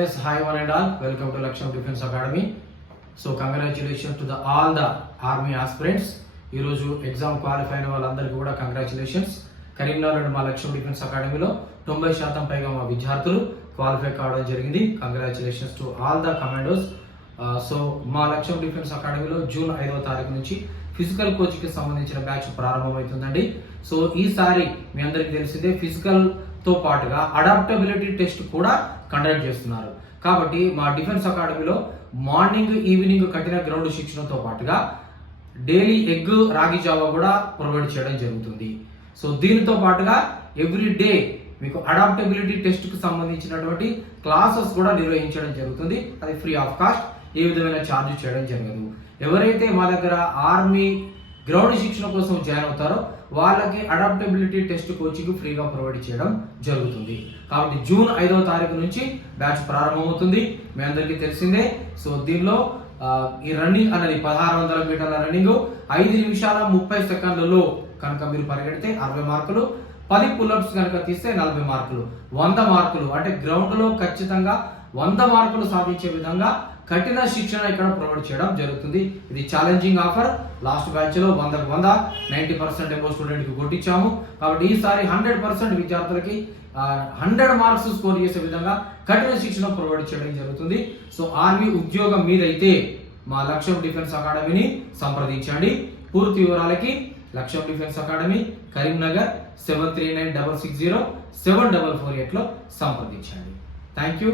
Yes, hi one and all. Welcome to Laksham Defense Academy. So congratulations to all the army aspirants. ఈ రోజు exam qualify అయిన వాళ్ళందరికీ కూడా congratulations. Karimnagar మా లక్ష్యం డిఫెన్స్ అకాడమీలో 90% పైగా మా విద్యార్థులు క్వాలిఫై కావడం జరిగింది. Congratulations to all the commandos. So మా లక్ష్యం డిఫెన్స్ అకాడమీలో జూన్ 5వ తారీఖు నుంచి ఫిజికల్ కోచింగ్ కి సంబంధించిన బ్యాచ్ ప్రారంభమవుతుందండి. సో ఈసారి మీ అందరికీ తెలిసిందే ఫిజికల్ తో పాటుగా అడాప్టబిలిటీ టెస్ట్ కూడా కండక్ట్ చేస్తున్నారు. కాబట్టి మా డిఫెన్స్ అకాడమీలో మార్నింగ్ ఈవినింగ్ కఠిన గ్రౌండ్ శిక్షణతో పాటుగా డైలీ ఎగ్ రాగి జావా కూడా ప్రొవైడ్ చేయడం జరుగుతుంది. సో దీనితో పాటుగా ఎవ్రీ డే మీకు అడాప్టబిలిటీ టెస్ట్ కు సంబంధించినటువంటి క్లాసెస్ కూడా నిర్వహించడం జరుగుతుంది. అది ఫ్రీ ఆఫ్ కాస్ట్, ఏ విధమైన ఛార్జ్ చేయడం జరగదు. ఎవరైతే మా దగ్గర ఆర్మీ గ్రౌండ్ శిక్షణ కోసం జాయిన్ అవుతారో వాళ్ళకి అడాప్టబిలిటీ టెస్ట్ కోచింగ్ ఫ్రీగా ప్రొవైడ్ చేయడం జరుగుతుంది. కాబట్టి జూన్ 5వ తారీఖు నుంచి బ్యాచ్ ప్రారంభమవుతుంది. మీ అందరికీ తెలిసిందే. సో దీనిలో ఈ రన్నింగ్ అనేది 1600 మీటర్ల రన్నింగ్ 5 నిమిషాల 30 సెకండ్లలో కనుక మీరు పరిగెడితే 60 మార్కులు, 10 పుల్అప్స్ కనుక తీస్తే 40 మార్కులు, 100 మార్కులు అంటే గ్రౌండ్ లో ఖచ్చితంగా 100 మార్కులు సాధించే విధంగా కఠిన శిక్షణ ఇక్కడ ప్రొవైడ్ చేయడం జరుగుతుంది. ఇది ఛాలెంజింగ్ ఆఫర్. లాస్ట్ బ్యాచ్ లో 100కు 100 90% ఎబో స్టూడెంట్ కి కొట్టించాము. కాబట్టి ఈసారి 100% విద్యార్థులకి 100 మార్క్స్ స్కోర్ చేసే విధంగా కఠిన శిక్షణ ప్రొవైడ్ చేయడం జరుగుతుంది. సో ఆర్మీ ఉద్యోగం మీదైతే మా లక్ష్యం డిఫెన్స్ అకాడమీని సంప్రదించండి. పూర్తి వివరాలకి లక్ష్యం డిఫెన్స్ అకాడమీ, కరీంనగర్ 7396607448 లో సంప్రదించండి. Thank you.